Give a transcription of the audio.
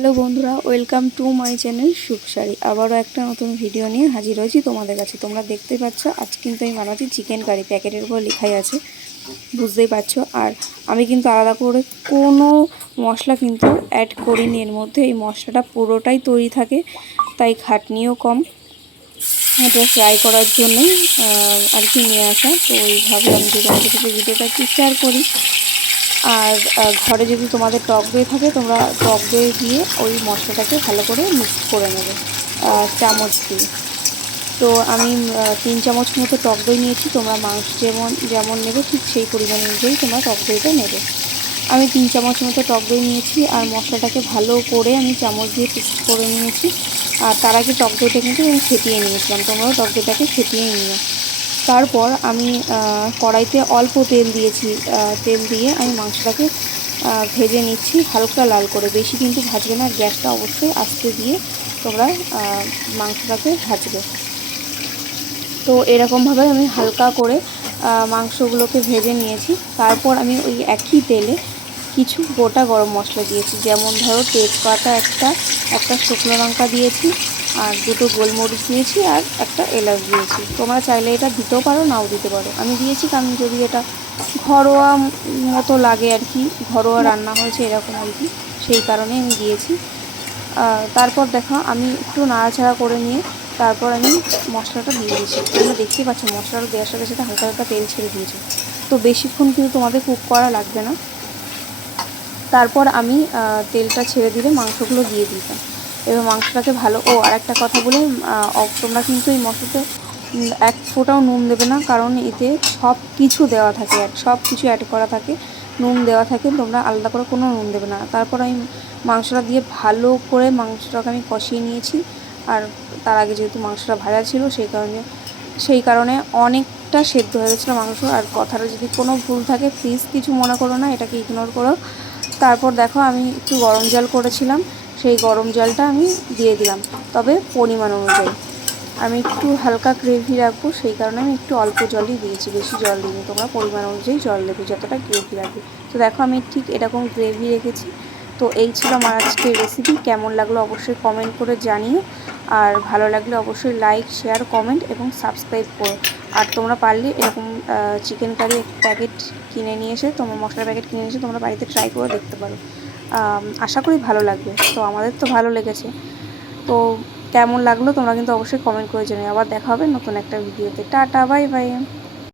Hello বন্ধুরা, welcome to my channel সুখ শাড়ি। আবারও একটা নতুন ভিডিও নিয়ে হাজির হয়েছি তোমাদের কাছে। তোমরা দেখতে পাচ্ছ আজ কিন্তু আমি বানাচ্ছি চিকেন কারি। প্যাকেটের উপর লেখাই আছে, বুঝতেই পারছো। আর আমি কিন্তু আলাদা করে কোনো মশলা কিন্তু অ্যাড করিনি এর মধ্যে। এই মশলাটা পুরোটাই তৈরি থাকে, তাই খাটনিও কম। এটা ফ্রাই করার জন্যই আর কি নিয়ে আসা। তো ওইভাবে আমি যে তোমাদের সাথে ভিডিওটা একটু শেয়ার করি। আর ঘরে যদি তোমাদের টক দই থাকে, তোমরা টক দই দিয়ে ওই মশলাটাকে ভালো করে মিক্স করে নেবে চামচ দিয়ে। তো আমি 3 চামচ মতো টক দই নিয়েছি। তোমরা মাংস যেমন যেমন নেবে ঠিক সেই পরিমাণ অনুযায়ী তোমরা টক দইটা নেবে। আমি 3 চামচ মতো টক দই নিয়েছি আর মশলাটাকে ভালো করে আমি চামচ দিয়ে পেস্ট করে নিয়েছি। আর তার আগে টক দইটা কিন্তু আমি ফেটিয়ে নিয়েছিলাম, তোমরাও টক দইটাকে ফেটিয়েই নিও। তারপর আমি কড়াইতে অল্প তেল দিয়েছি। তেল দিয়ে আমি মাংসটাকে ভেজে নিচ্ছি হালকা লাল করে, বেশি কিন্তু ভাজবে না। গ্যাসটা অবশ্যই আস্তে দিয়ে তোমরা মাংসটাকে ভাজবে। তো এরকমভাবে আমি হালকা করে মাংসগুলোকে ভেজে নিয়েছি। তারপর আমি ওই একই তেলে কিছু গোটা গরম মশলা দিয়েছি, যেমন ধরো তেজপাতা একটা শুকনো লঙ্কা দিয়েছি, আর দুটো গোলমরিচ দিয়েছি, আর একটা এলাচ দিয়েছি। তোমরা চাইলে এটা দিতেও পারো, নাও দিতে পারো। আমি দিয়েছি কারণ যদি এটা ঘরোয়া মতো লাগে আর কি, ঘরোয়া রান্না হয়েছে এরকম আর কি, সেই কারণে আমি দিয়েছি। তারপর দেখো আমি একটু নাড়াচাড়া করে নিয়ে তারপর আমি মশলাটা দিয়ে দিয়েছি। তোমরা দেখতেই পাচ্ছ মশলাটা দেওয়ার সাথে সাথে হালকা হালকা তেল ছেড়ে দিয়েছে। তো বেশিক্ষণ কিন্তু তোমাদের কুক করা লাগবে না। তারপর আমি তেলটা ছেড়ে দিলে মাংসগুলো দিয়ে দিতাম। এবার মাংসটাকে ভালো আর একটা কথা বলে, তোমরা কিন্তু এই মশলাতে এক ফোঁটাও নুন দেবে না, কারণ এতে সব কিছু দেওয়া থাকে, সব কিছু অ্যাড করা থাকে, নুন দেওয়া থাকে। তোমরা আলাদা করে কোনো নুন দেবে না। তারপর আমি মাংসটা দিয়ে ভালো করে মাংসটাকে আমি কষিয়ে নিয়েছি। আর তার আগে যেহেতু মাংসটা ভাজা ছিল সেই কারণে অনেকটা সেদ্ধ হয়ে গেছিলো মাংস। আর কথাটা যদি কোনো ভুল থাকে প্লিজ কিছু মনে করো না, এটাকে ইগনোর করো। তারপর দেখো আমি একটু গরম জল করেছিলাম, সেই গরম জলটা আমি দিয়ে দিলাম, তবে পরিমাণ অনুযায়ী। আমি একটু হালকা গ্রেভি রাখবো, সেই কারণে আমি একটু অল্প জলই দিয়েছি, বেশি জল দিইনি। তোমরা পরিমাণ অনুযায়ী জল দেবে যতটা গ্রেভি রাখবে। তো দেখো আমি ঠিক এরকম গ্রেভি রেখেছি। তো এই ছিল আমার আজকের রেসিপি। কেমন লাগলো অবশ্যই কমেন্ট করে জানিও। আর ভালো লাগলে অবশ্যই লাইক, শেয়ার, কমেন্ট এবং সাবস্ক্রাইব করো। আর তোমরা পারলে এরকম চিকেন কারি প্যাকেট কিনে নিয়ে এসে, মশলার প্যাকেট কিনে নিয়ে এসে তোমরা বাড়িতে ট্রাই করে দেখতে পারো। আশা করি ভালো লাগবে। তো আমাদের তো ভালো লেগেছে। তো কেমন লাগলো তোমরা কিন্তু অবশ্যই কমেন্ট করে জানিও। আবার দেখা হবে নতুন একটা ভিডিওতে। Tata, bye bye.